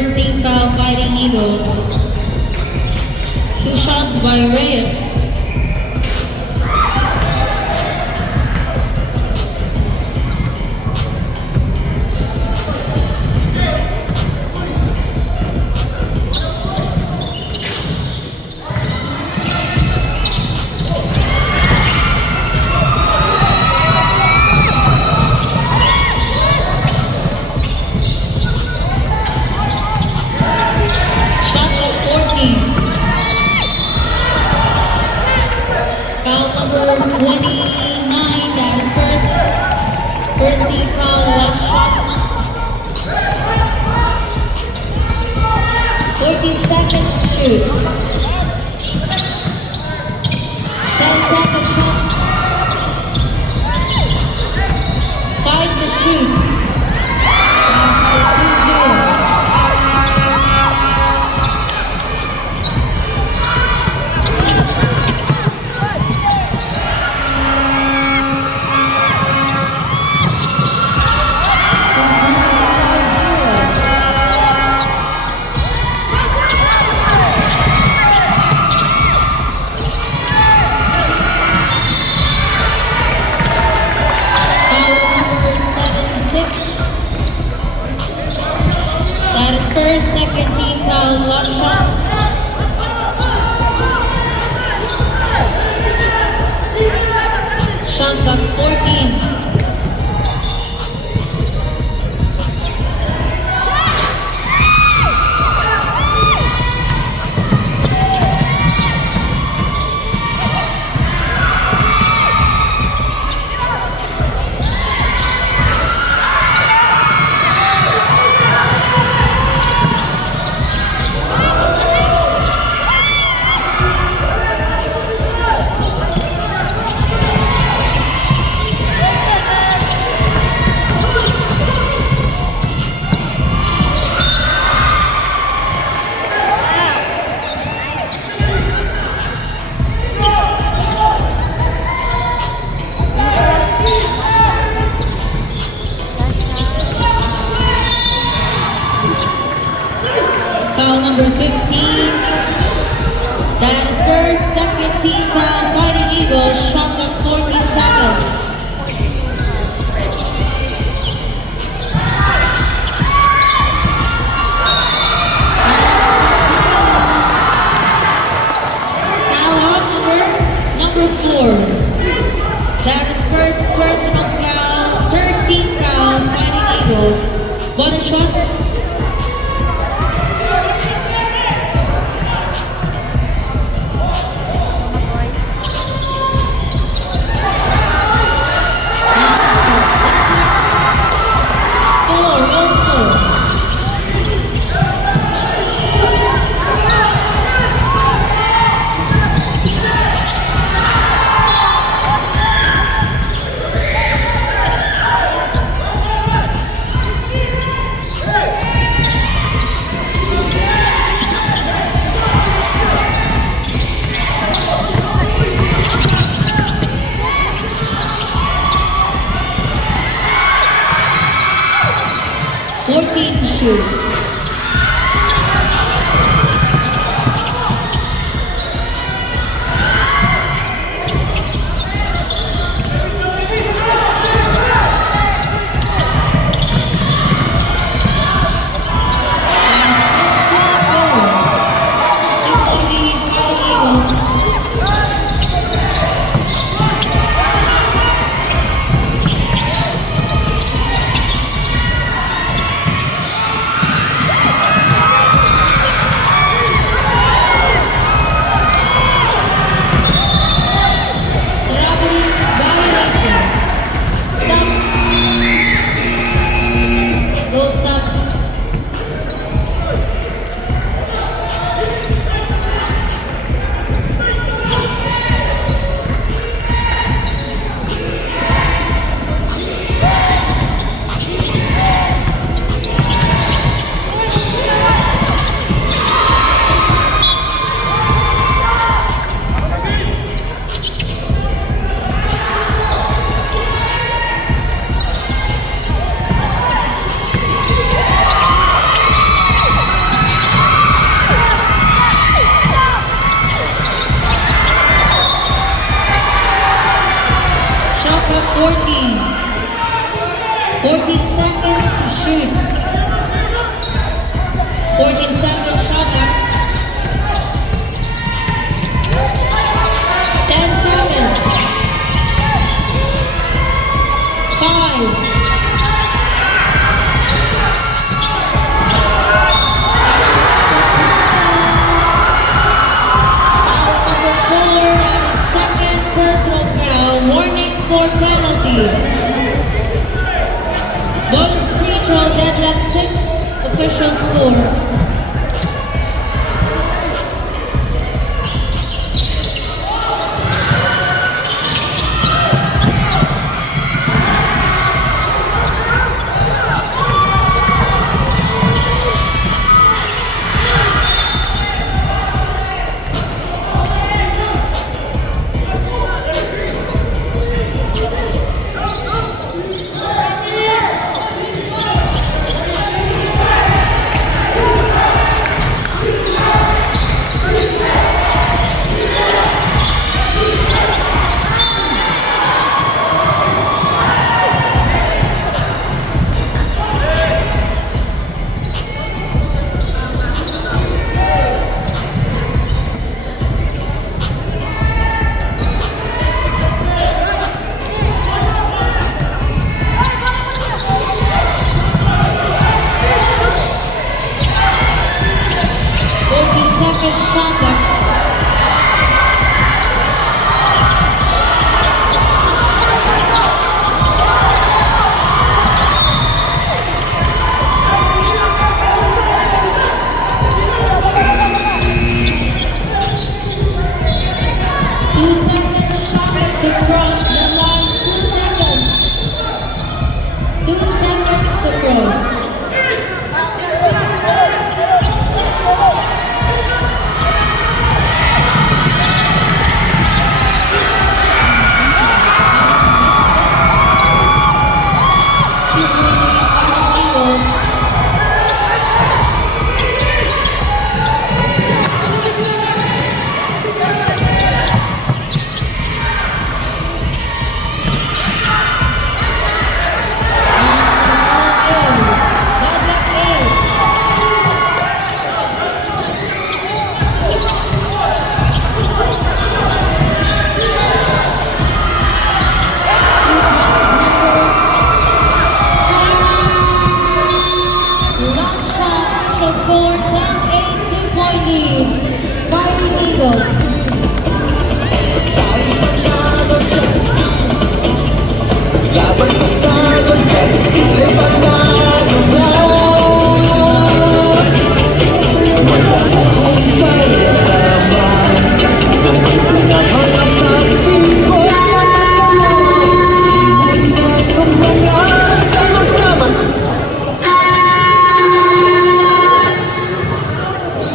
first team foul, Fighting Eagles. 2 shots by Reyes. Foul number 29, that is first team foul, last shot. 14 seconds to shoot. 10 seconds shot. 5 to shoot. That is first, second team foul, last shot. Shot got 14. Foul number 15. That is first, second team foul, Fighting Eagles. Shot clock 14 seconds. Foul on number 4. That is first personal foul, 13 foul, Fighting Eagles. One shot. To shoot. 14. 14 seconds to shoot. 14 seconds shot clock. 10 seconds. 5. For penalty. Bonus free throw, deadlock 6, official score. Shot clock. To cross the line, 2 seconds. 2 seconds to cross. Score 10-8, 2-point lead. Fighting Eagles.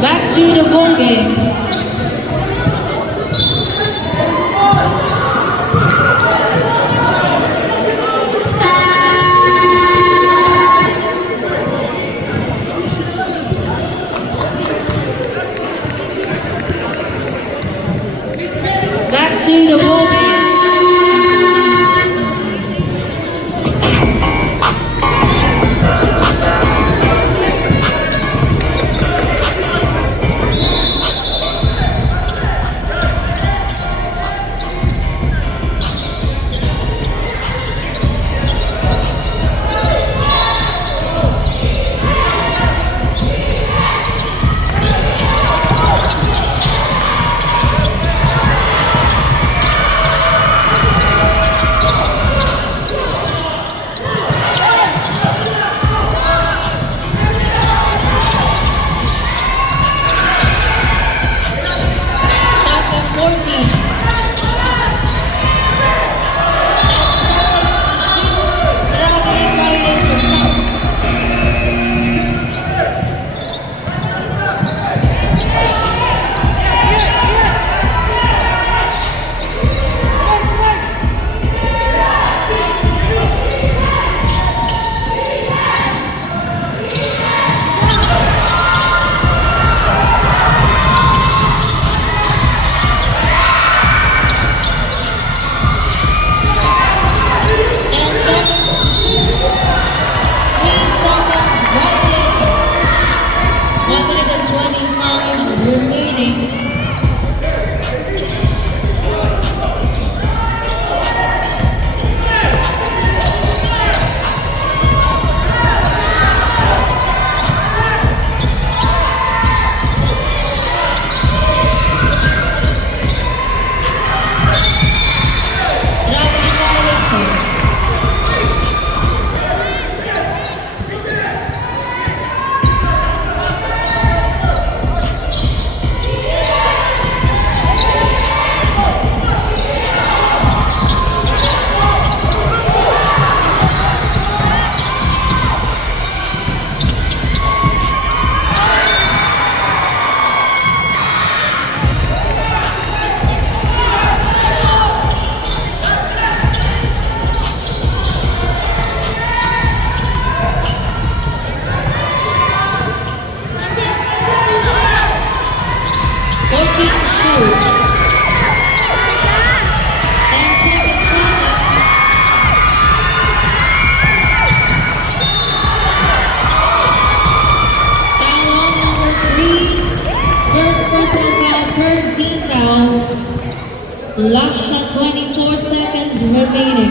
Back to the ball game. Back to the ball game. Last shot, 24 seconds remaining.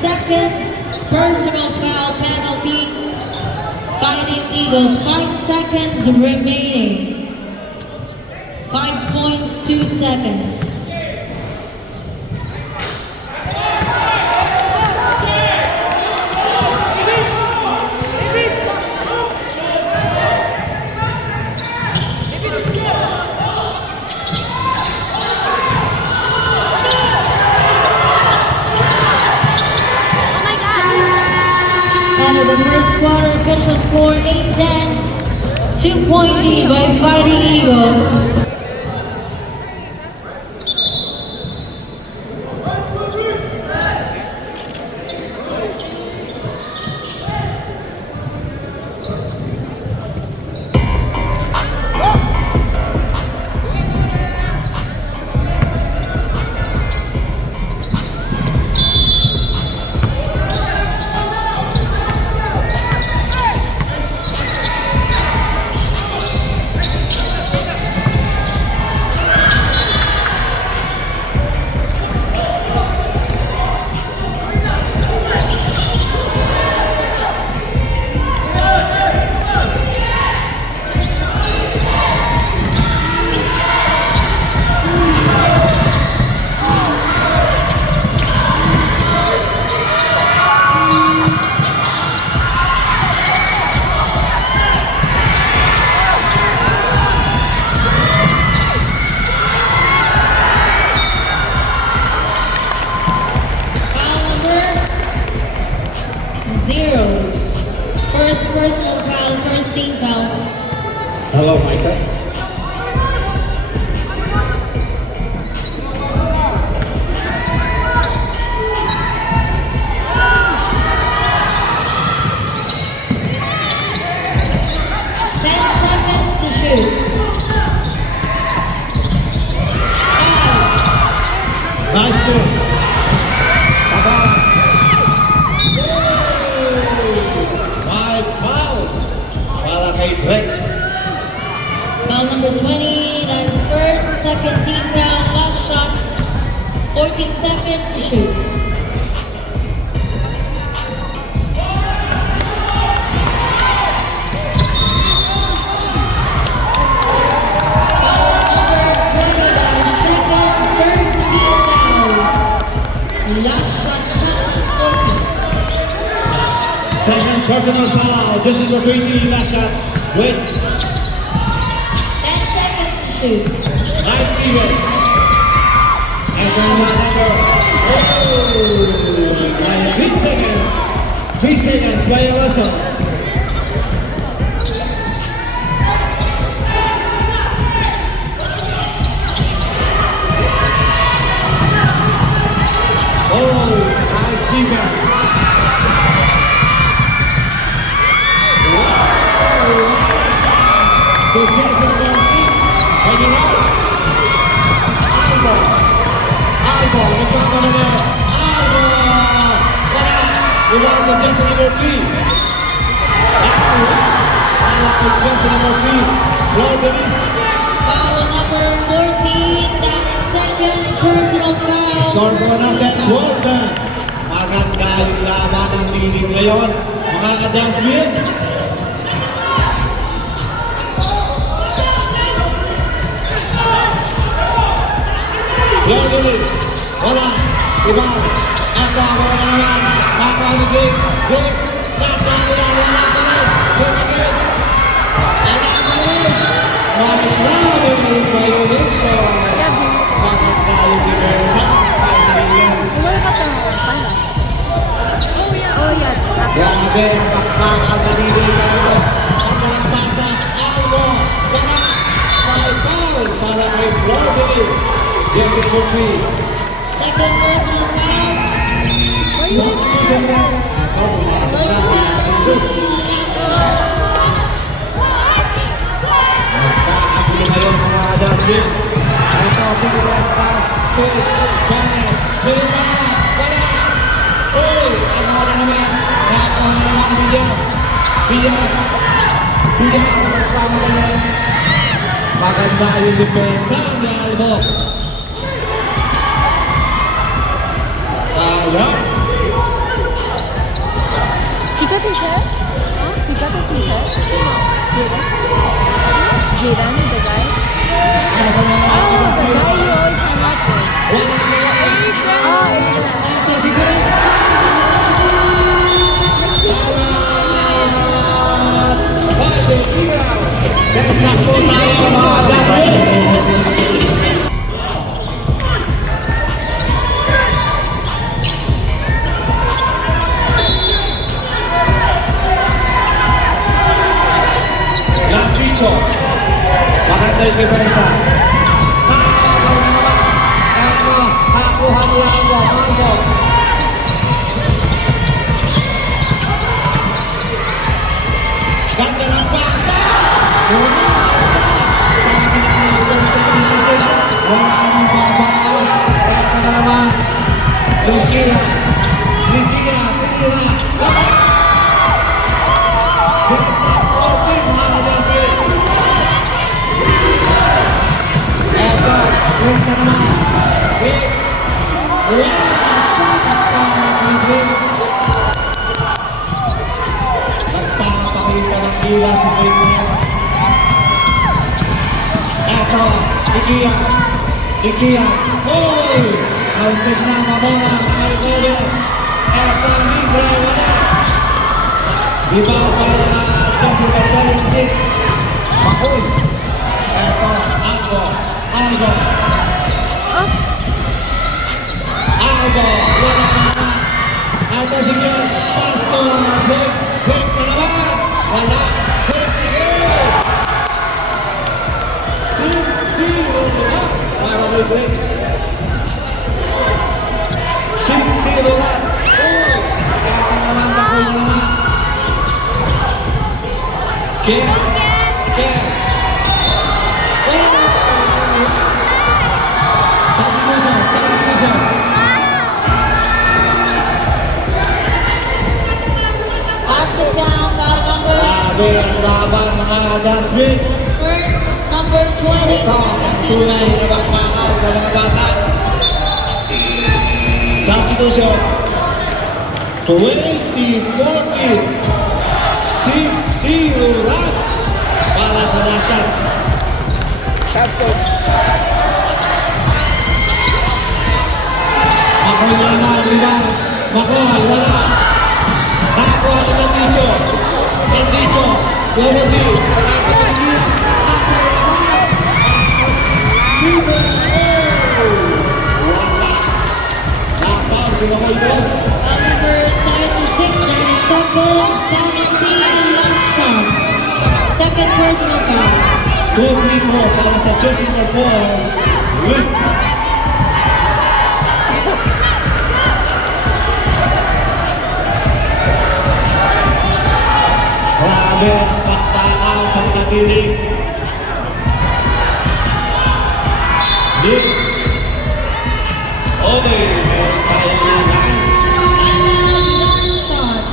Seconds. Personal foul penalty. Fighting Eagles, 5 seconds remaining. 5.2 seconds. The first quarter official score 8-10, 2-point lead by Fighting Eagles. First personal foul, first team foul. Hello, Micas. Nice one. Foul number 20, that's first, second team foul, last shot, 14 seconds to shoot. Foul number 20, that's second, third team foul, last shot, 14. Second personal foul, this is the 20 last shot, wait. Shoot. Nice Steven. And then number 3 seconds, play a lesson. Nice Steven. The second eyeball, the front over there, eyeball, wala, the jersey number 3, the jersey number 3, Floor Denise. Foul number 14, that second personal foul. Score po natin, 12. Maganda yung laban ng tinig ngayon, mga ka-Jasmine. Floor Denise. Wala, iba, asa, wala naman, makaligig, good, nasa, wala pa rin, good again, Maraming violation. Bakit tayo depensa? Wala ka pa pala. Oh, yan. Grabe ang pagkakagalili nito. Ang mga basa, Albo, wala, foul para kay Florbelis. Jesse Murphy. Second personal foul. Sa susunod, ako makasarap ang shoot. Magkakagulo ngayon mga Jasmine. Ito, Pilipinas pa. State, Janes, Pilipinas, wala. Uy, ano na naman? Nakakuha na lang Bilyar. Bilyar, magkama naman. Maganda yung depensa ni Albo. Sayang. He got his hair? Huh? He got his hair? Sino? Jaden, the guy? Oh, the guy you always hang out with. Oh, Aiden. Lachicho, maganda yung depensa. Nakakuha niya Albo. Ganda ng pasa! Wala nang babaw. Ito na naman. Ligia. Tinira. Eto, wait na naman. Wait. Nagpapakita ng gila si Payne. Eto, Ligia. Oy! Kaunted na mabola kay Payne. Eto, libre, wala. Iba para Jessica 76. Makoy. Eto, Albo. Wala na. Eto, sige. Pasto. Break na naman. Wala. Break again. 6-0 na. Para may break. 6-0 na. Uy! Eto naman, Makoy na naman. Kim. Pass it down, foul number. Grabe ang laban mga Jasmine. First, number 20. Ito, tunay na bakbakan sa mga bata. Substitution. 20-40. 6-0 run para sa Russian. Makoy naman, Liban. Makoy, wala. Nakakuha ng Nandicho. Dorothy. Nakakuha ng Liban. Wala. Nakapag, si Makoy doon. Foul number 76, 9 seconds. Penalty, last shot. Second personal foul. 2-3 para sa Jessica 4. Win. Grabe ang paktaan sa katilig. Nick. Okay, meron tayo ng line. Last shot.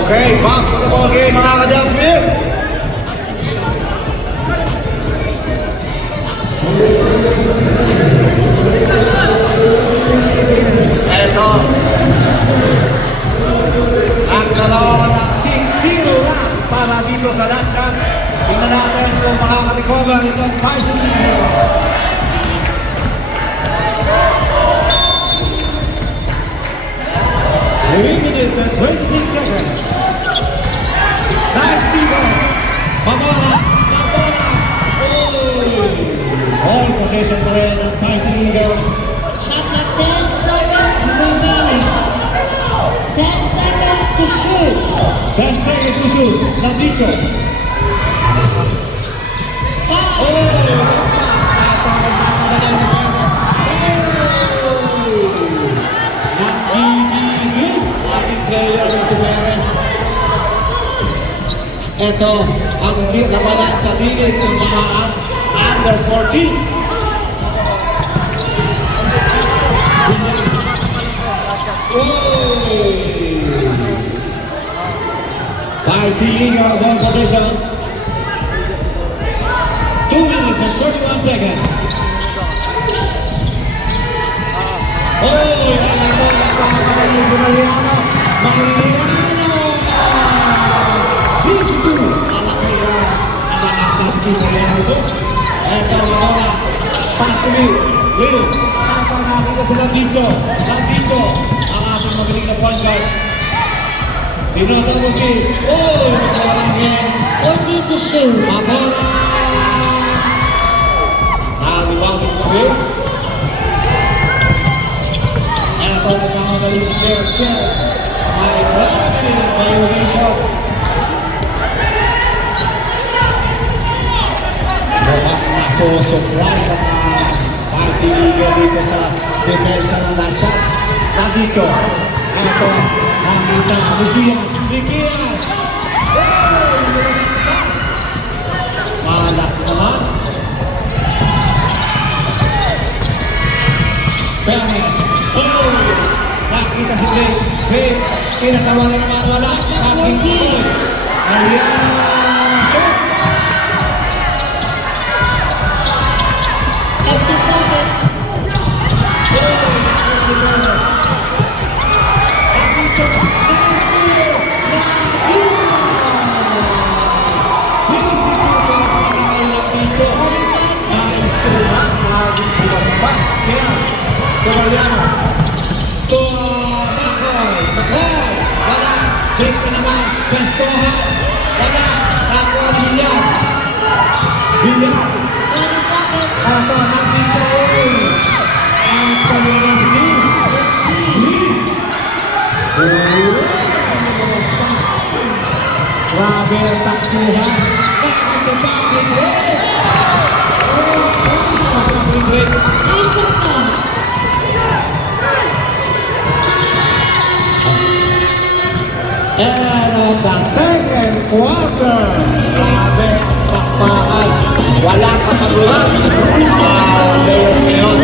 Okay, back to the ball game mga ka-Jasmine. Eto. Ang dalawa ng 6-0 na para dito sa last shot. Tingnan natin kung makaka-recover itong 5-0. 3 minutes and 26 seconds. Nice defense. Mamala. All possession pa rin ng Fighting Eagles. Shot clock 10 seconds remaining. 10 seconds to shoot. 10 seconds to shoot. Nandito. Ito ang labanan sa dilig ng mga under 14. Fighting our ball position. 2 minutes and 31 seconds. Dinota mo si 14 to shoot. Naliwagin ko rin. Ito nagmamadali si Derek Kelly. May 1 minute violation. Mukhang nasusupply sa mga Fighting Eagles dito sa depensa ng last shot. Nandito. Ito, nakita. Likian. Malas naman. Perez. Nakita si Drake. Drake. Tinatawa na naman wala. Nakita. Ariana. Shot. 15 seconds. Grabe ang takbuhan. And on the second quarter, grabe ang takbahan. Walang katagulan. Players ngayon.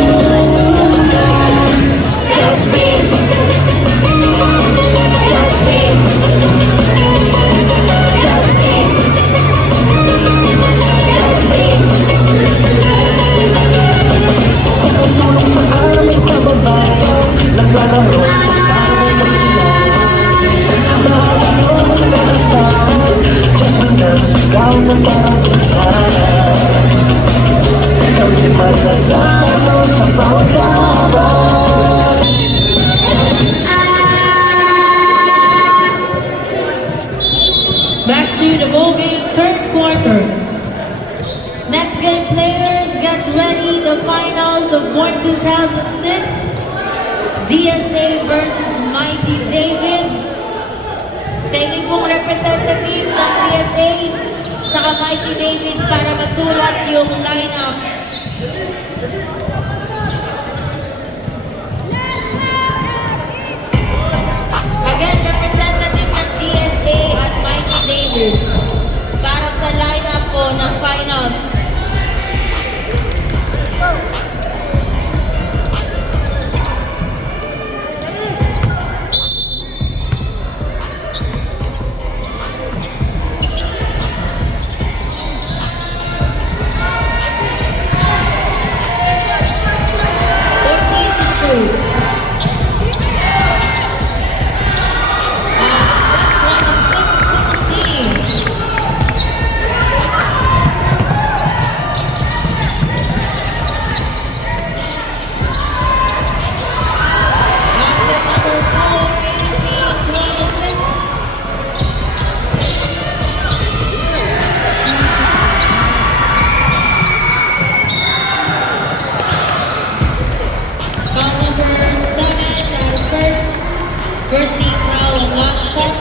Back to the ball game, third quarter. Next game, players, get ready. The finals of Born 2006. DSA versus Mighty David. Tingin pong representative ng DSA tsaka Mighty David para masulat yung lineup. Again, representative ng DSA at Mighty David para sa lineup po ng finals. First team foul and last shot.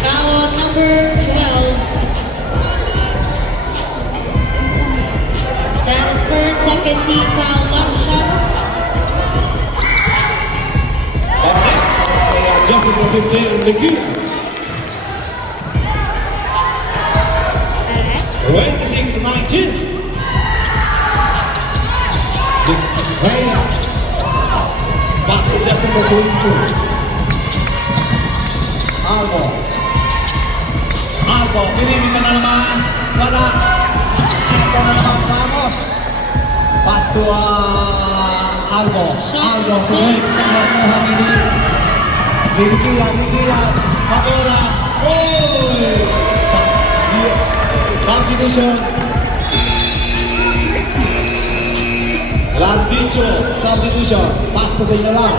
Foul number 12. That is first, second team foul, last shot. Kaya Jeffrey Profiter Legui. 26-19. Reyes. Pass to Justin Profiter. Albo, pinimita na naman. Wala. Ito na naman Ramos. Pass to Albo. Albo, tuloy sa mga hindi. Bigila. Pabora. Oy! Substitution. Landicho. Substitution. Pass to Villalar.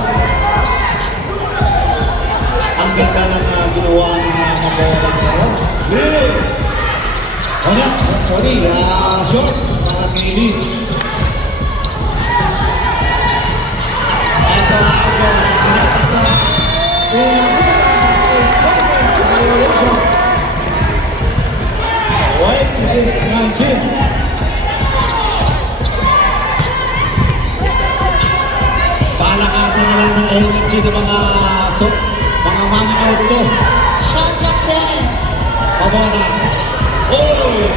Ang ganda ng ginawa ng mga bola ngayon. Really? Wala. Sorry. Short. Mga kini. Ito ako. Wait, this is 19. Palakasan na lang ng energy ng mga manonood to. Shot clock 10. Pabona. Oy!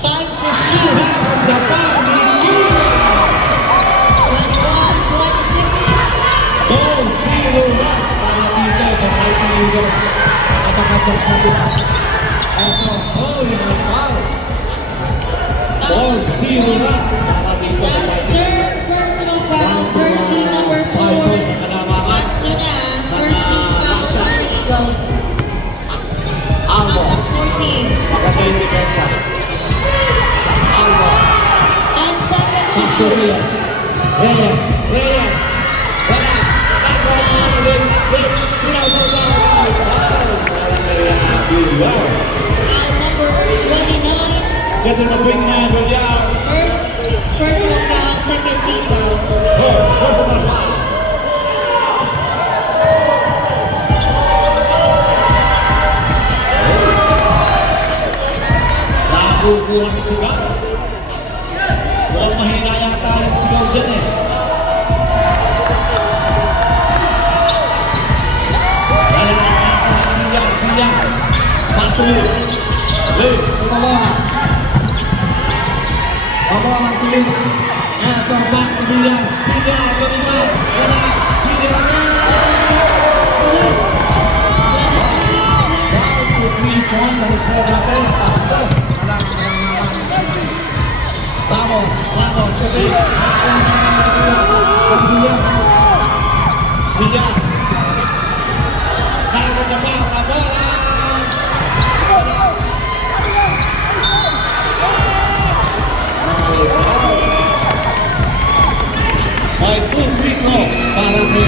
5 to shoot. Japan. 21-26. Goal, 0 na. Para dito sa Fighting Eagles. Napakapos na dito. Ito, yung foul. Goal, 0 na. Para dito sa That's Fighting Eagles. third personal foul, jersey number 4. Tatlo na, first team foul, Fighting Eagles. Albo. Shot clock 14. Maganda yung depensa. Albo. 10 seconds to Pasto shoot. Reyes. Reyes. Wala. Foul number 29. Kasi na 29 Villar. First personal foul, second team foul. Personal foul. Nakukuha sa sigaw. Mukhang mahina yata yung sigaw dyan eh. Villar. Pasto yun. Pabona. Pabona ang tuloy. Eto, back to Villar. Villar, Villar. Wala. Villar. Tuloy. 3 points sa score natin. Vamos. Villar. Villar. Kaya na ba? Pabona. May 2 free throw para kay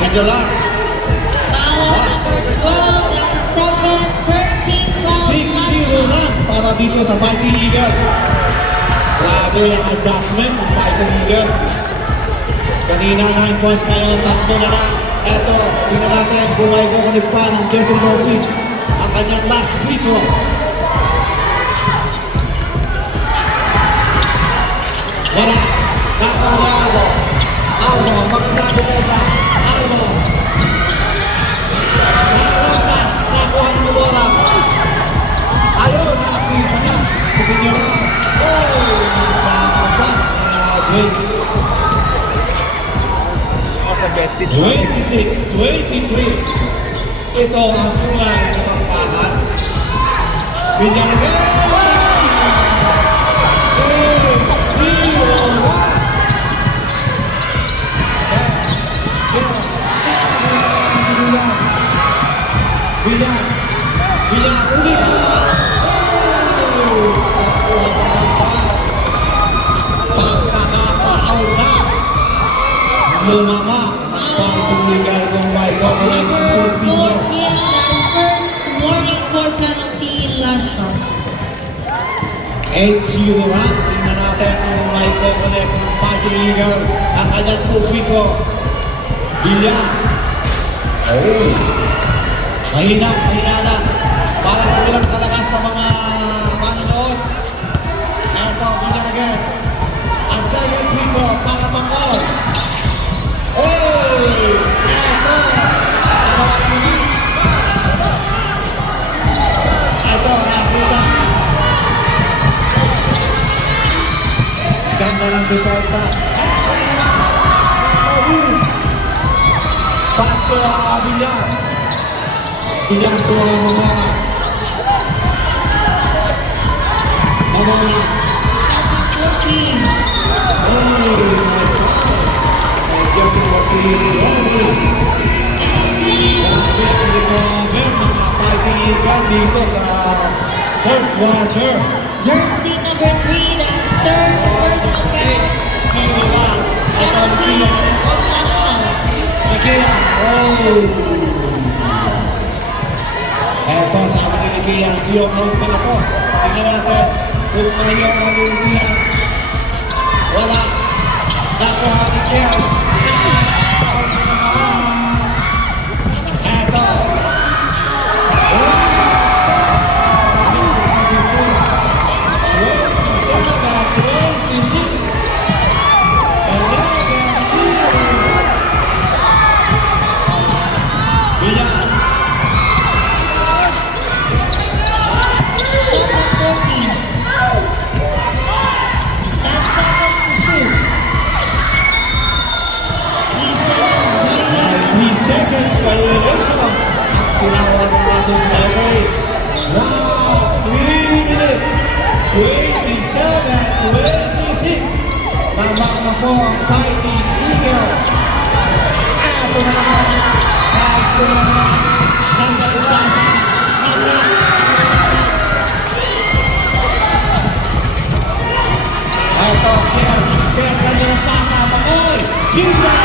Villalar. Foul number 12, that's second, third team foul. 6-0 na para dito sa Fighting Eagles. Grabe ang adjustment ng Fighting Eagles. Kanina 9 points ngayon, 3 na lang. Eto, tingnan natin kung may kukunik pa ng Jason Rosic ang kanyang last free throw. Wala. Albo. Maganda depensa. Albo. Nakuha ng bola. Ayun, nakakita niya. Kasi niya. Drake. 26-23. Ito ang tunay na pagpahan. Villarreal! Villar. Villar ulit. Pagkakapa-out na. Lumama. Pagtuligan ng Michael. Number 4, Kian Lansers, warning for penalty, last shot. 8-0 ha. Tingnan natin kung may connect ng Pagtuligan ang kanyang publiko. Villar. Oh. Mahina na. Parang kulang sa lakas ng mga manonood. Eto, Villar again. Ang second publiko para mag-out. Oh! Eto! Eto, nakita. Ganda ng depensa. Pasto Villar. Villar to Momona. Momona. 14. Medyo si Joaquin. Grabe ang recover ng mga Pagtuligan dito sa third quarter. Jersey number 3, that's third personal foul. Sino ba? Penalty, last shot. Nikia. Oh! Eto, sabi ni Nikia, yung mode pala to. Tingnan natin kung may yung mode ni Nikia. Wala. Nakuha ni Nikia. Eto. Villar. Shot at 14. 10 seconds to shoot. 3 seconds remaining. 3 seconds violation ang tinawag ng ating referee. Wow! 3 minutes! 27-26. Tamak na po ang Fighting Eagle. Ito na naman. Pass to naman. Nandalutasa. Ito, share. Share ka nyo ng pasa. Makoy! Eagle!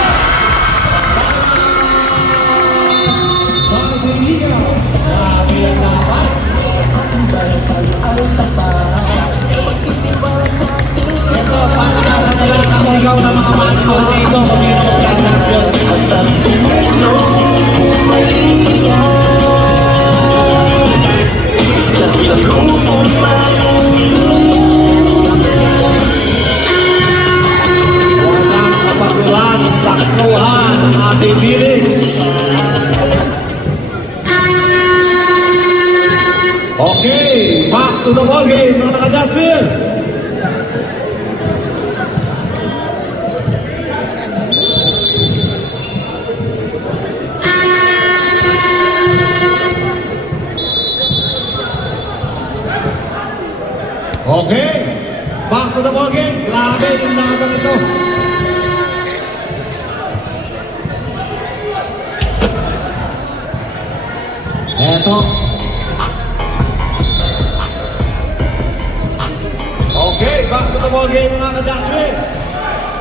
Fighting Eagle. Grabe ang laban. Ito, pangalan na lang ang sigaw ng mga manipol dito kung sino mag-champion. Walang kapagulan, takluhan ang ating bilis. Okay, back to the ball game ng Naka-Jasmine. Okay, back to the ball game. Grabe yung laban ito. Eto. Okay, back to the ball game mga Naka-Jasmine.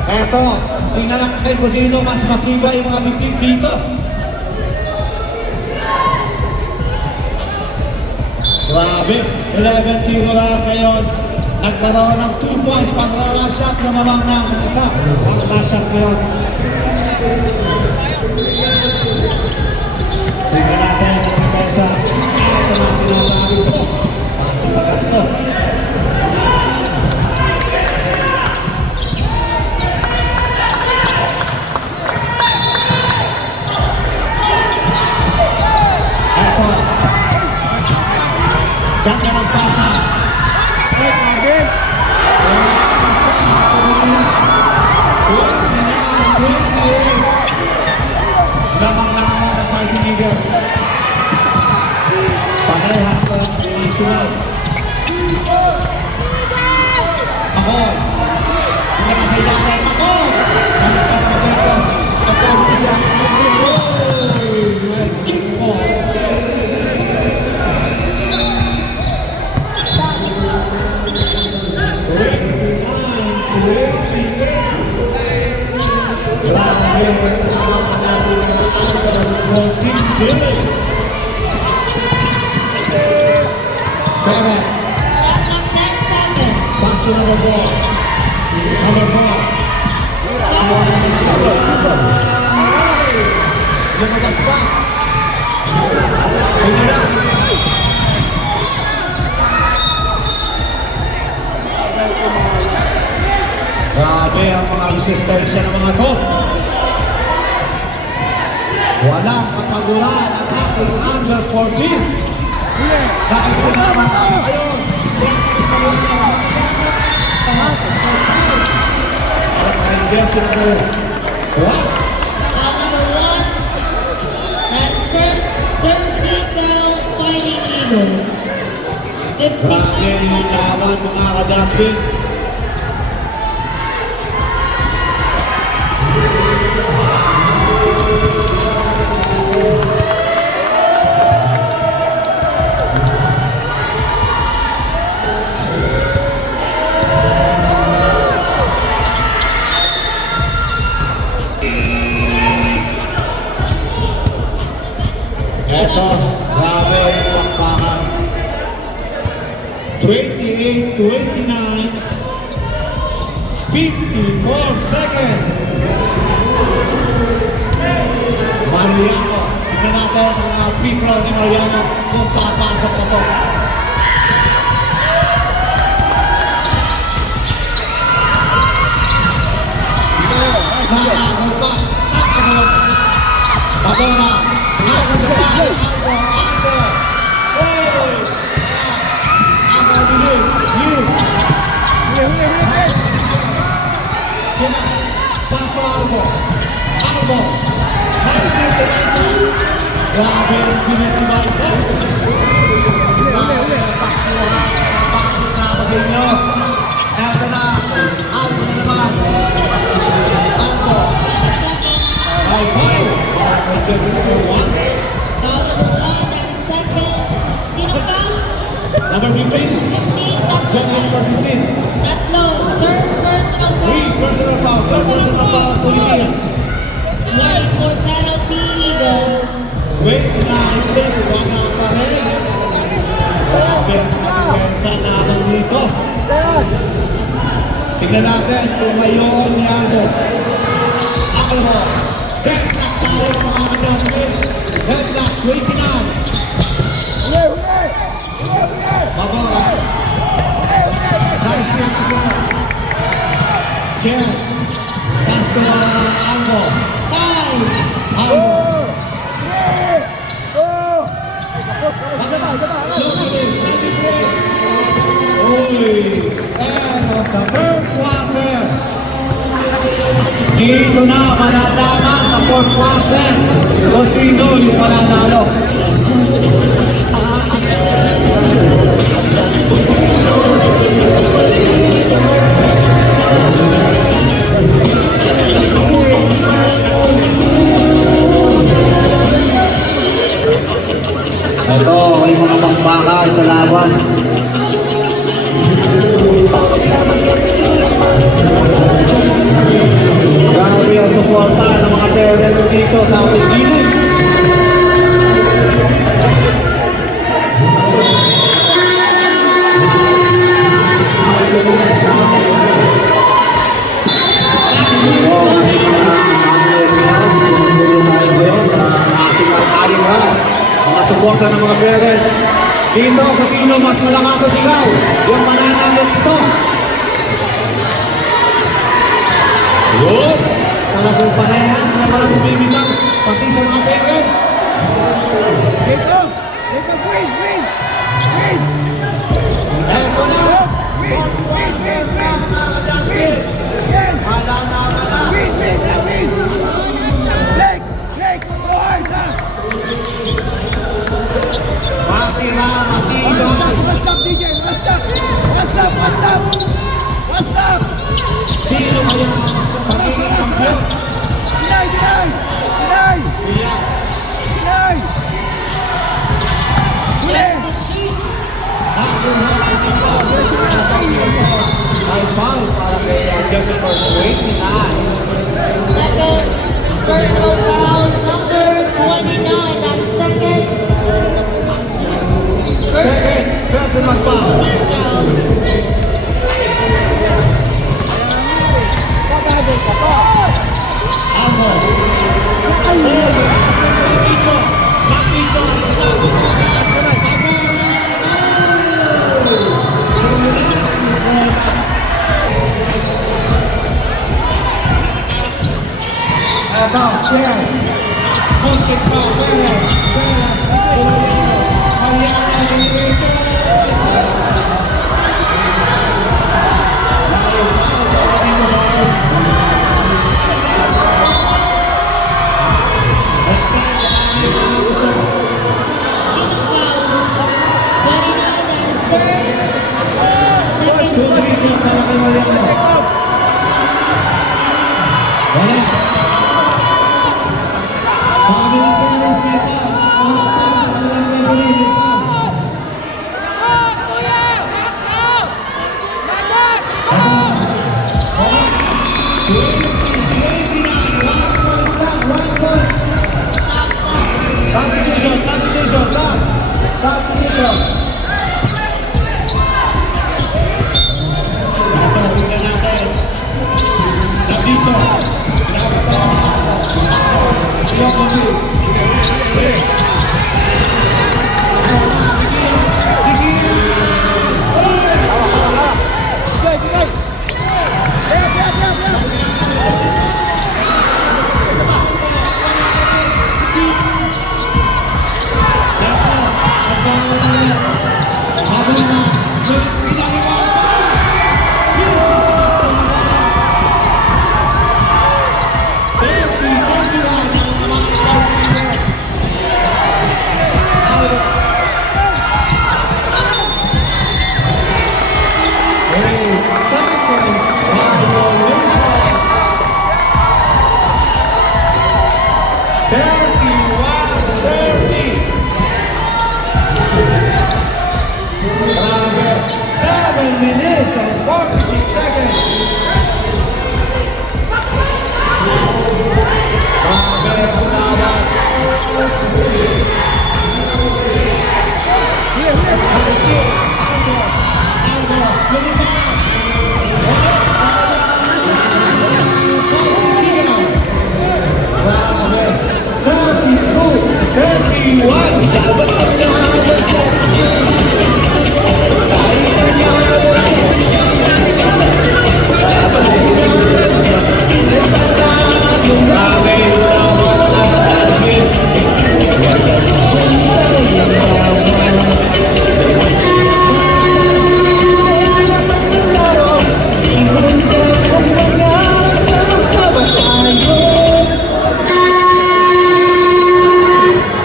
Eto, tingnan lang kayo kung sino mas matibay yung mga bibig dito. Grabe, 11-0 na ngayon. Nagkaroon ng 2 points para last shot na naman ng isa. Ang last shot ngayon. Tingnan natin ang pagkakasa. Ito na sinasabi ko. Pasipagat to. Ito. Ganda ng pasa. Billy. Perez. Shot clock 10 seconds. Pass to number 4. Number 4. Lumabas pa. Tingnan na. Grabe ang mga resistensya ng mga to. Walang kapaguran ang ating under 14. Dahil sa naman ayun. What? Foul number 1. That's first 13 count Fighting Eagles. 15 Grabe yung laban mga kadasbin. Eto, grabe yung pakpakan. 28-29, 54 seconds. Mariano, tignan natin ang free throw ni Mariano kung papasok na to. Nakakahol pa. Nakakahol. Pagona. Nakakahol pa. Albo. Nice move to Maisa. Grabe ang bilis ni Maisa. Pasok na ba sa inyo? Eto na. Albo na naman. Albo. Ay, foul. Just number 1. Foul number 1 and second. Sino foul? Number 15. 15. Just number 15. Tatlo. Third personal foul. 3 personal foul. Third personal foul. Tulitin. 24 penalty Eagles. Wait na. Hindi. Wala pa rin. Grabe ang depensa naman dito. Tignan natin kung ngayon ni Aldo. Ako mo. Deadlock tayo mga kadasbin. Deadlock 29. Mabora. Nice steal to Sir. Here. Pass to Aldo. 5. Aldo. Uy. End of the third quarter. Dito na malalaman sa fourth quarter kung sino yung mananalo. Ito ay mga bakbakan sa laban. Grabe ang suporta ng mga parents dito sa Pilipinas. Mga suporta ng mga parents dito kung sino mas malakas sa sigaw yung mananalo ito. Yun! Talagang parehas na walang bumibitaw pati sa mga parents. Ito! Ito, win! Win! Win! Eto na! Win! Win! Win! Win! Win! Yes! Win! Win! Na win! Break! Break! Go hard na! Matira, matino. What's up, DJ? What's up? What's up? What's up? What's up? Sino kaya ang pagiging kampiyon? Deny! Deny! Deny! Kuya, Deny! Huli! Muntik pa, Perez, Soriano, Mariana, Elimination!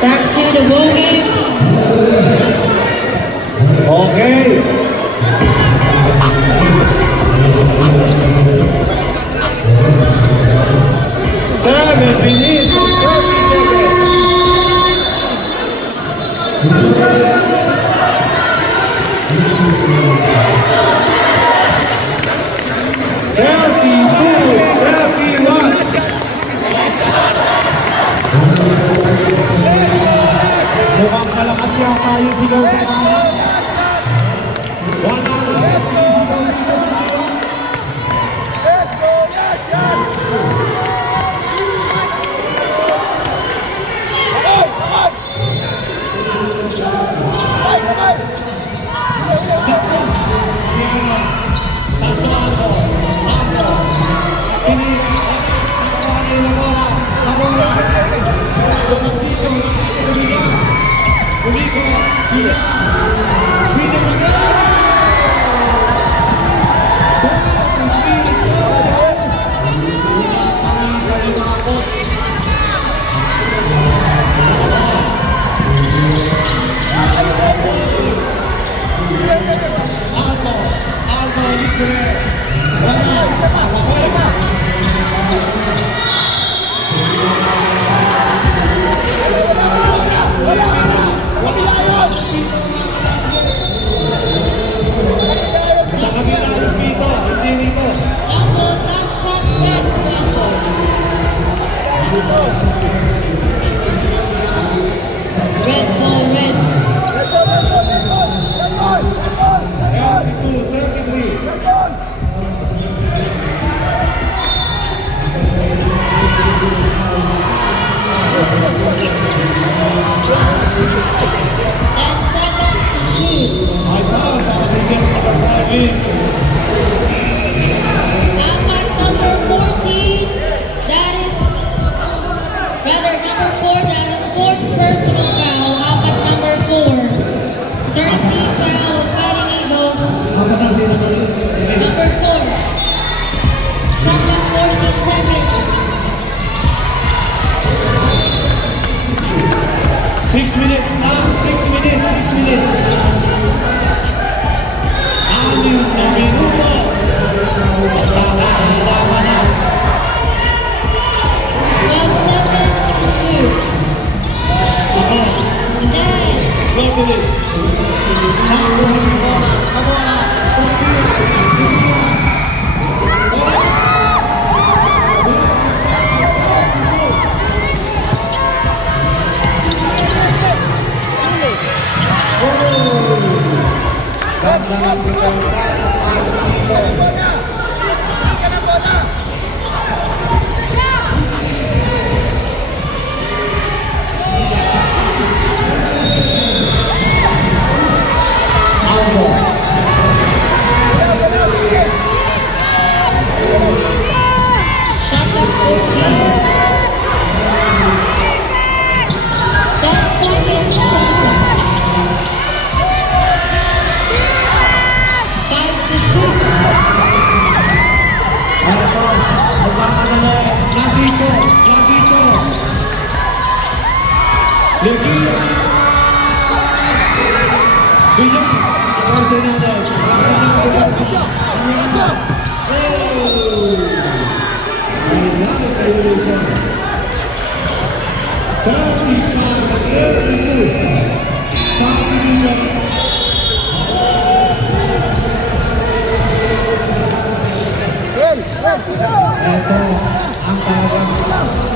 Back to the ball game. Okay. Seven minutes and 30 seconds. Mukhang kalakas yung tayo sigaw sa mga. 1 hour. Let's go, Nation! Come on! Sa kabila yung dito, hindi dito. Jumbo last shot red corner. Red ball red. 32, 33. And seconds to shoot. Ay, wow, para kay Jess makapag in. Now at number 14, that is, rather number 4, that is fourth personal foul. Apat number 4. 13th foul of Fighting Eagles. Number 4. Shot clock 14 seconds. 6 minutes na, 6 minutes, 6 minutes. 6 na minuto. Basta laban na. 12 seconds to shoot. Ako, 9, go to this. shot clock 14. 10 seconds. Shot clock. 5 to shoot. Ano to? Magpapadala. Nandito. Nandito. Lagi. Bilang. Ako sa natin. Let's go! Another violation. 35-32. Subdivision. Ito ang talagang tunay na laban.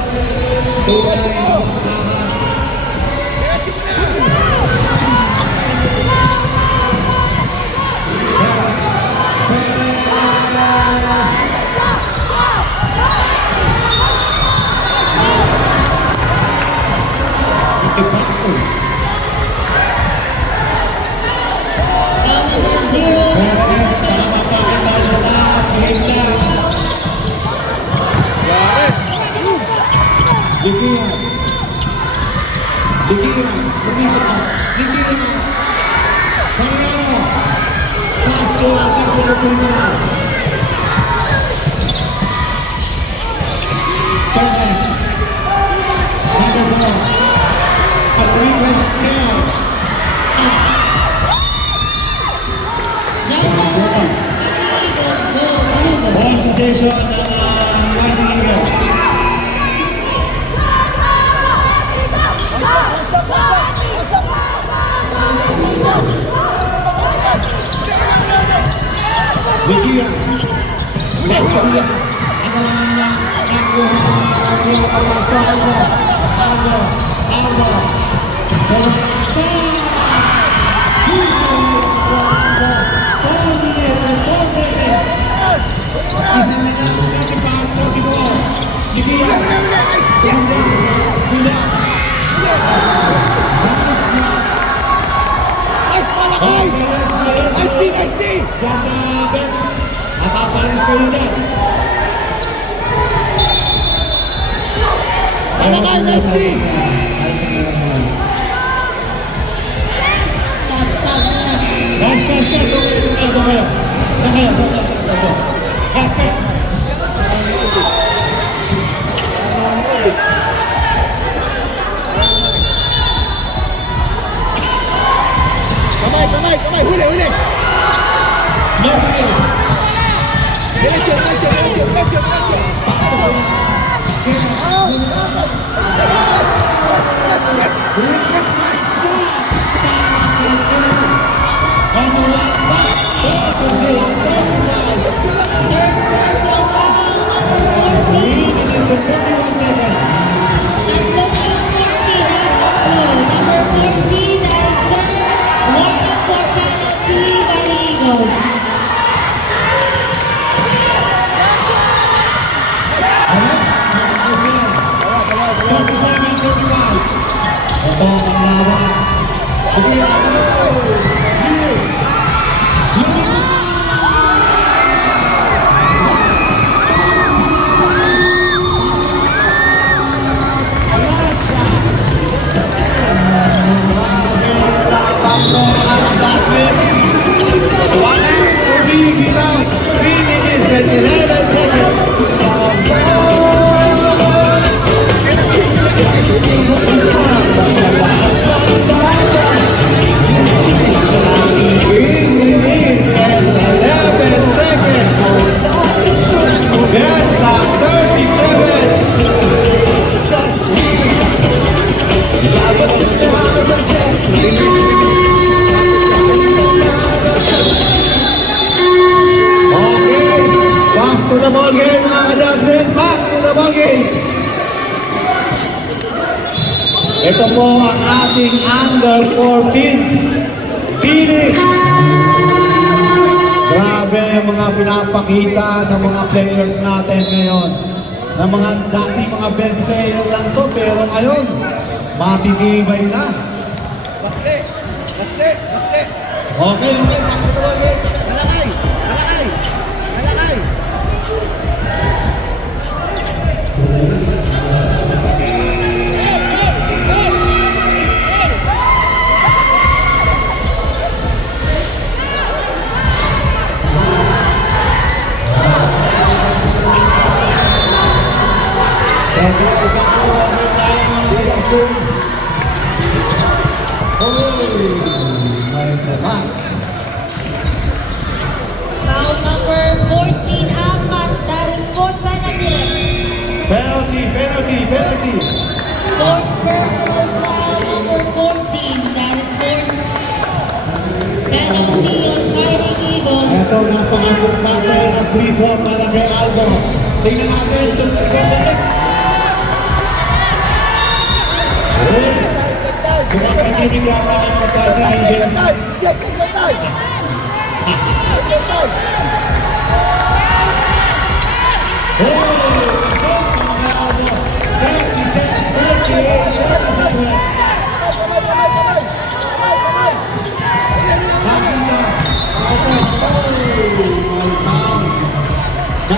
Foul number 0. Dikiran. Lumipat. Dikiran. Mariano. Pasto atas penutupan. Torres. Nagasama. Patrick Leo. Eagles goal. Ball possession ng Fighting Eagles. Dikiran. Nice, Malakay! Nice D, nice D! Nakapalis kayo dyan. Malakay, nice D! Sab na. Gas. Kamay, huli! Derecho! Third personal foul number 14. Number 14, that is third. 1 and 4 penalty by the Eagles. Ito ang laban. Last shot. Ito po ang ating under 14. Pili. Grabe ang mga pinapakita ng mga players natin ngayon. Na mga dati mga best player lang to, pero ngayon, matitibay na. Baste! Baste! Baste! Okay, okay, pakitawagin. Malakay! Malakay! Malakay! Foul number 14, Ahmad. That is fourth penalty. Penalty. Fourth personal foul number 14. That is fourth penalty on Fighting Eagles. Ito na pangandok natin at 3-4 para kay Albo. Tingnan natin ito. Sumakaninig yata ang pagkakain. Get time! Get time!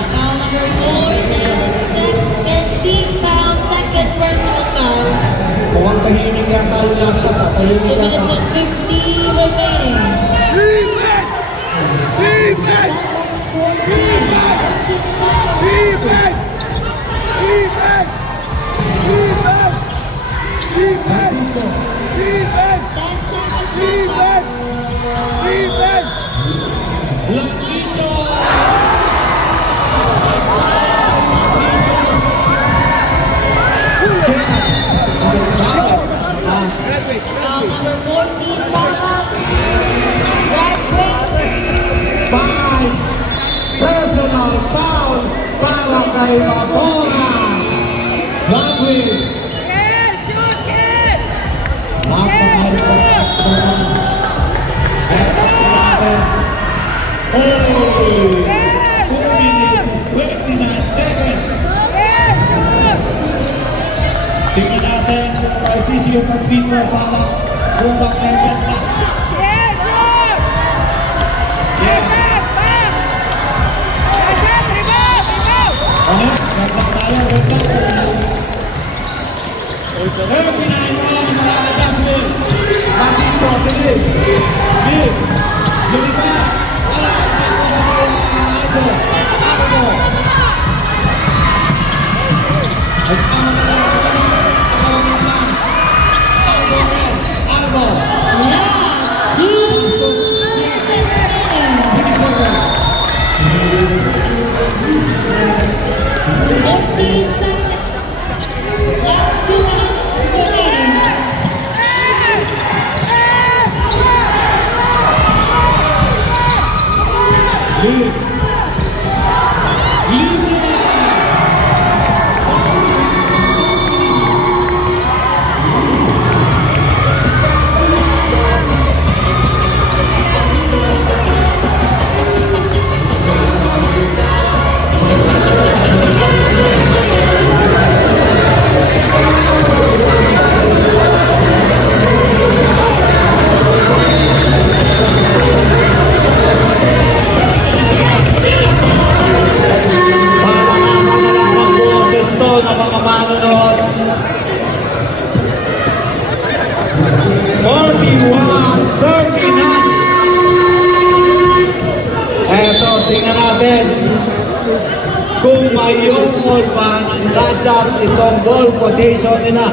Foul number 4 and team foul, second personal foul. Mukhang tahimik yata yung nasa. Tahimik 2 minutes yata. and 50 remaining. Defense! Defense! Defense! Defense! Defense! Defense! Defense! 10 Defense! seconds left. Defense! Defense! Lagito! Graduate! Foul number 14, Ahmad. Graduate. 5 personal foul para kay Mabora. Lagwin. Napakahirap naman. Kaya sabi natin, oh! 2 minutes, 29 seconds. Tingnan natin kung maisisiyo ng Tito para bumbak na event na. Yes! Ano? Gagawin tayo, gagawin. 39 lang mga adjustment. Matito, Bilib. Bilib. Bilib pa. Wala. Albo. Albo. Nagtama na lang. Albo. Albo. Last 2 minutes remaining. 14 seconds. Last 2 minutes remaining. Bilib. Libre. Na mga manonood. 41-39. Eto, tingnan natin kung mayungol pa ng Lasat itong ball position nila.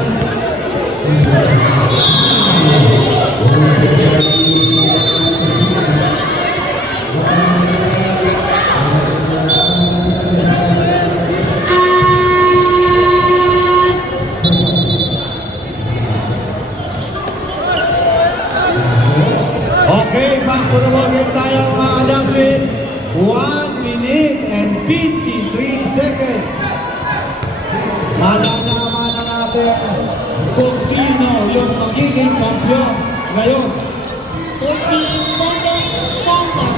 Okay, back to the ball game tayo mga adjustment. 1 minute and 53 seconds. Malalaman na natin kung sino yung magiging kampiyon ngayon. 14 seconds, shot clock.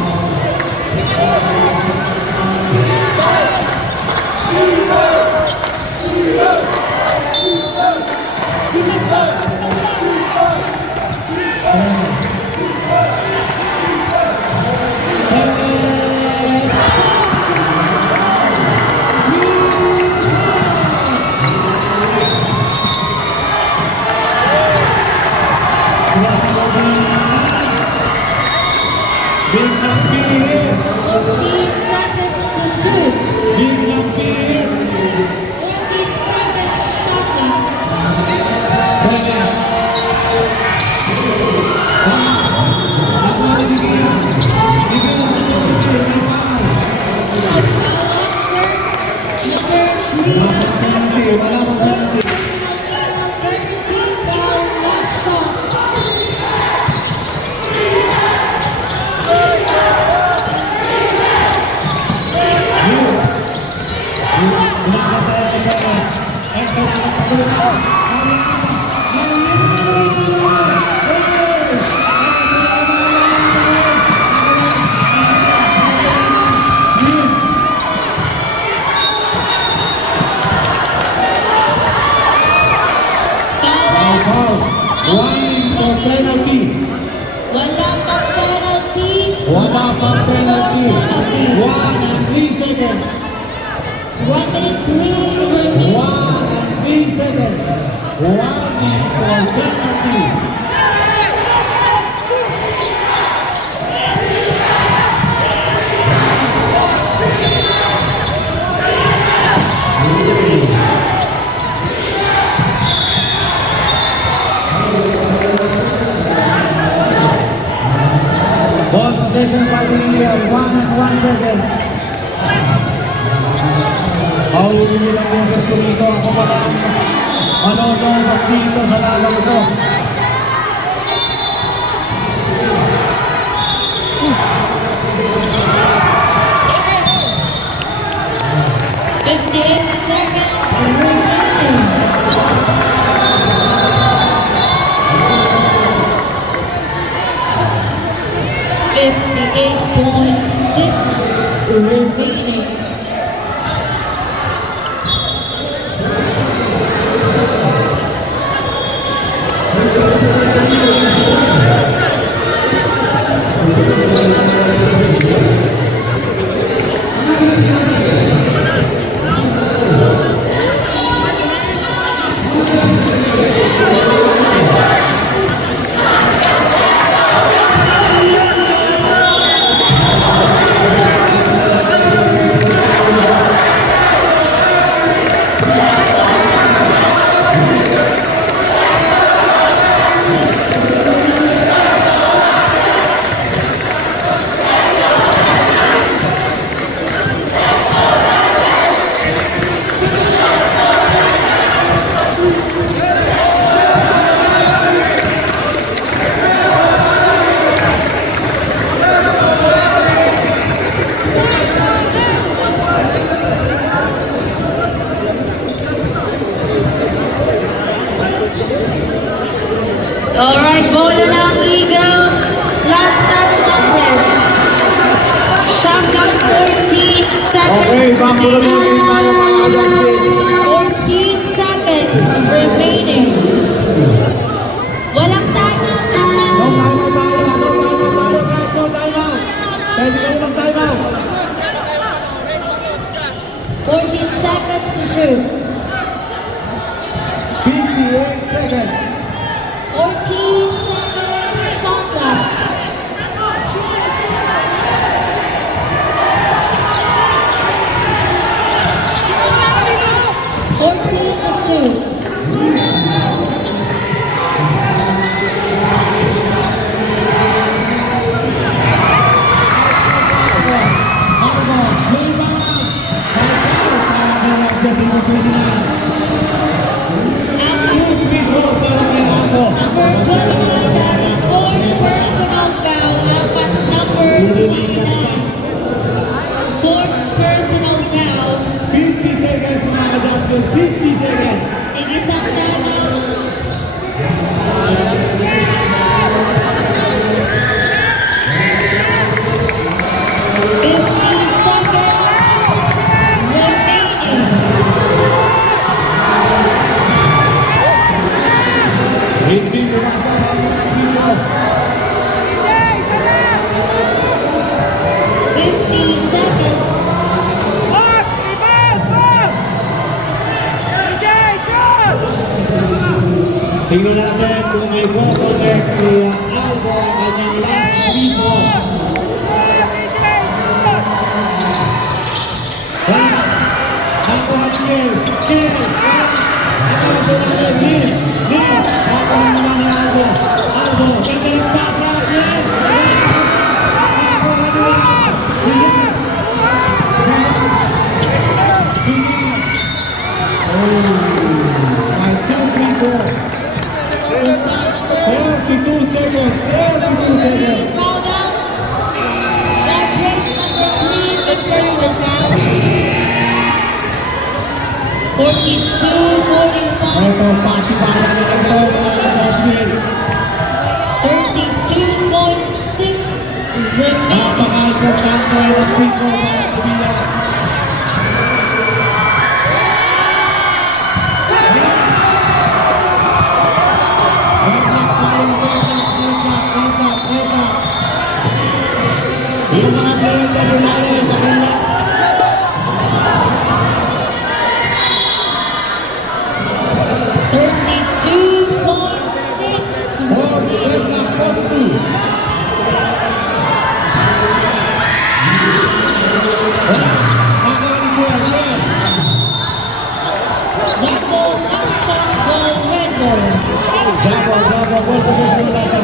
Biglang pihit! 14 seconds to shoot. Biglang pihit! 14 seconds, shot clock. Warning for penalty. Wala pang penalty. Wala pang penalty. 1 and 3 seconds. 1 minute 3 remaining. 1 and 3 seconds. Warning for penalty. Ball possession by the India, 1 and 1 seconds. Mahuli nilang boses ko dito. Ako walang ano dito sa lalaw ko. Seconds remaining. .6 remaining. Alright, bola ng Eagles. Last touch number. Shot clock 14 seconds. Okay, back to the game tayo mga Adamsin. 14 seconds remaining. Walang timeout. No timeout tayo, guys, no timeout. Pwede kayo mag-timeout. 14 seconds to shoot. 58 seconds. 14 seconds shot clock. Hindi ko lang sa mga video. 50 seconds. Tingnan natin kung may co-connect ni Albo ang kanyang last video. Nakuha ni Kiel. Kiel. Nakuha natin. Lin. Lin. Nakuha naman ni Albo. Albo. Ganda ng pasa. Lin. Nakuha nila. Lin. Oh. 42 seconds. 42 seconds. Foul out. That's race number 3 in the first round. 42-45. Ito, pasipahan na ito. Oswin. 32.6 remaining. Napaka-importante ang free throw para kumila. Yung mga player sa sumali, makila. Oh, Edna, 42. Jabo, ball possession nila siya.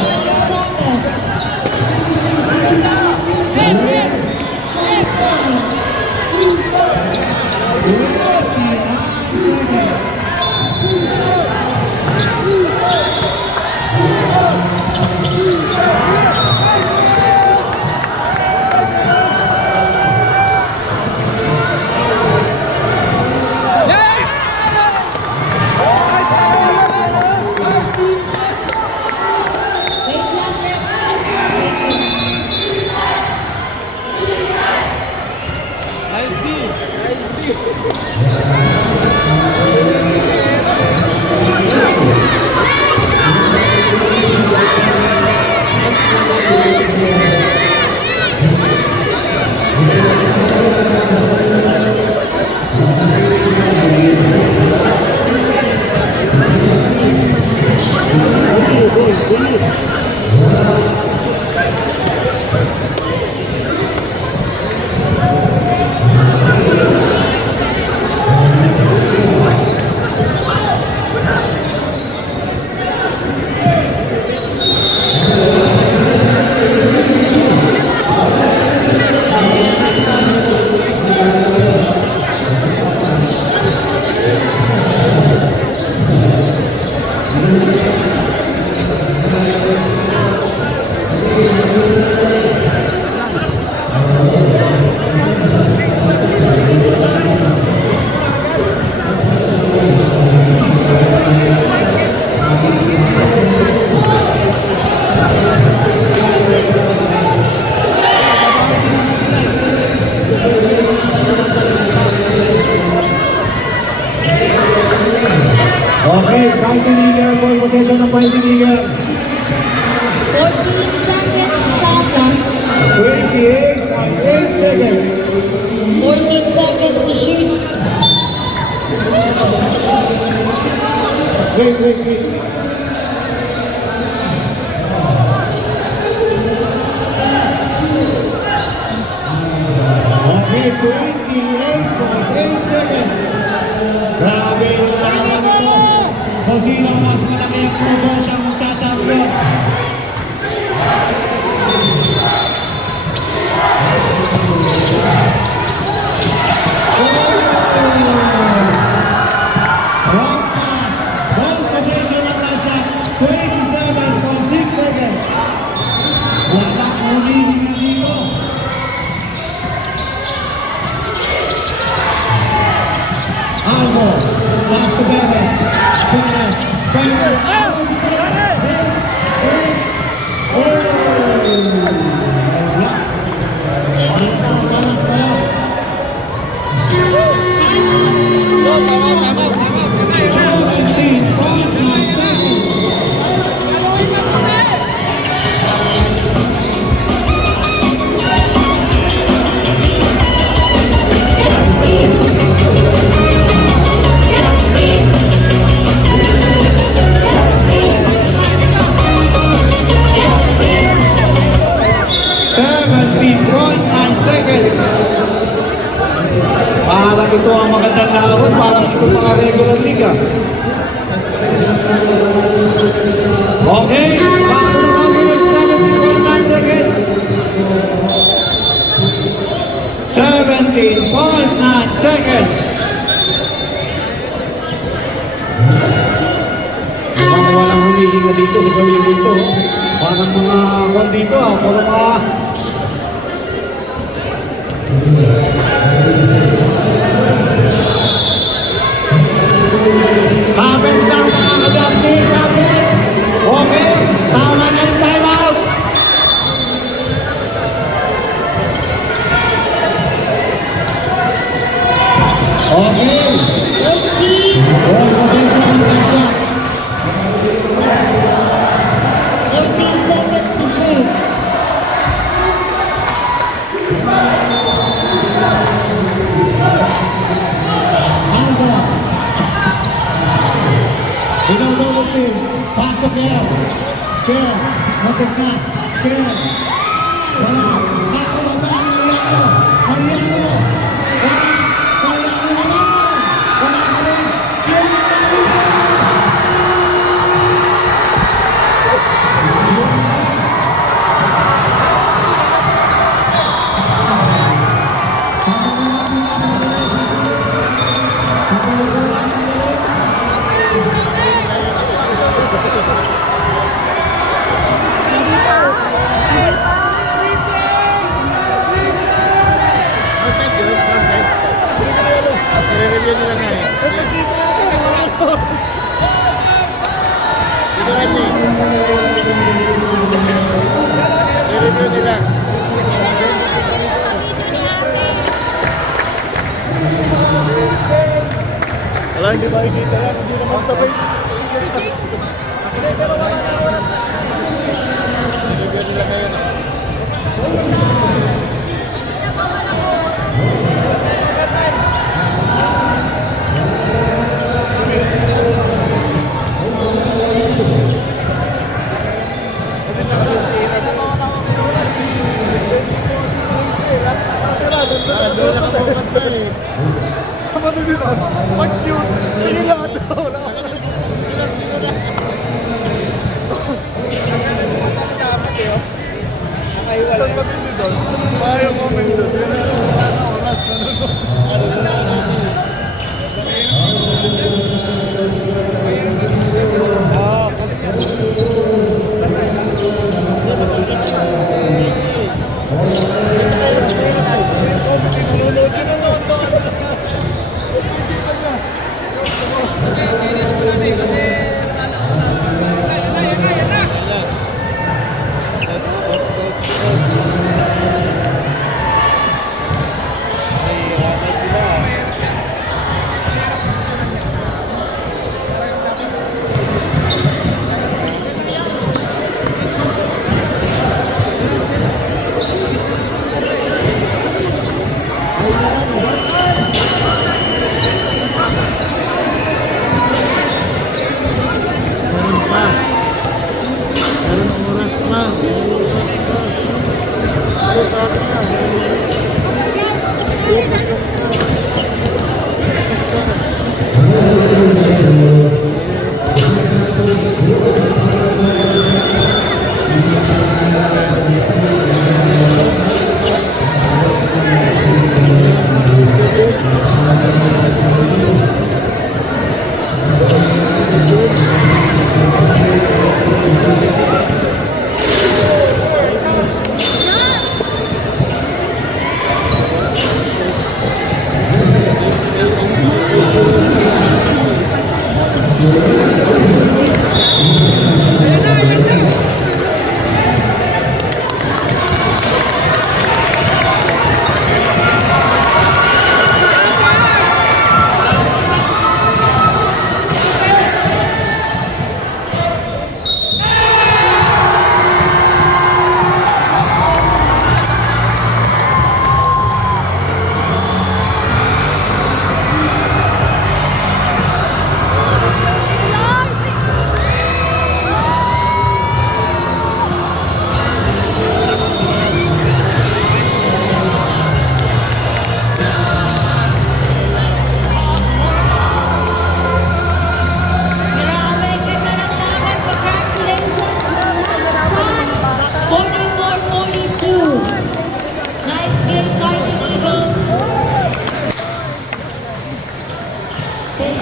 Okay, Fighting Eagle, ball possession ng Fighting Eagle. 14 seconds, Shaka. 28.8 seconds. 14 seconds to shoot. Wait. Okay, 28.8 seconds. Grabe yung laban ito. Kung sino mas malaki ang puso siyang magtatampion. Wrong pass. Ball possession ng Russia. 27.6 seconds. Walang hulihin na dito. Albo, pass to Bebe. ito ang magandang laban para sa itong mga regular liga. Okay, back to the market, 17.9 seconds. 17.9 seconds. Mukhang walang humihinga dito sa gawin dito. Parang mga kwan dito, parang mga... Kapit lang mga kadami, kapit! Okay, tama na yung time out! Okay! 14, Oh, pasensya. 14 seconds to shoot. Alba. Double team. Pasok yan. Kaya, matik na. Kaya. Wala. Ako ang bagay Mariano. Mariano. Wala. Mariano naman. Wala ka rin. Kaya. Content yun, content. I-review nila nga eh. Dito rin eh. I-review nila. Wala, hindi ba ikita yan? Hindi naman sabay. I-review nila ngayon eh. Doon nakapagkanta eh. Ano dito? Mag-cute!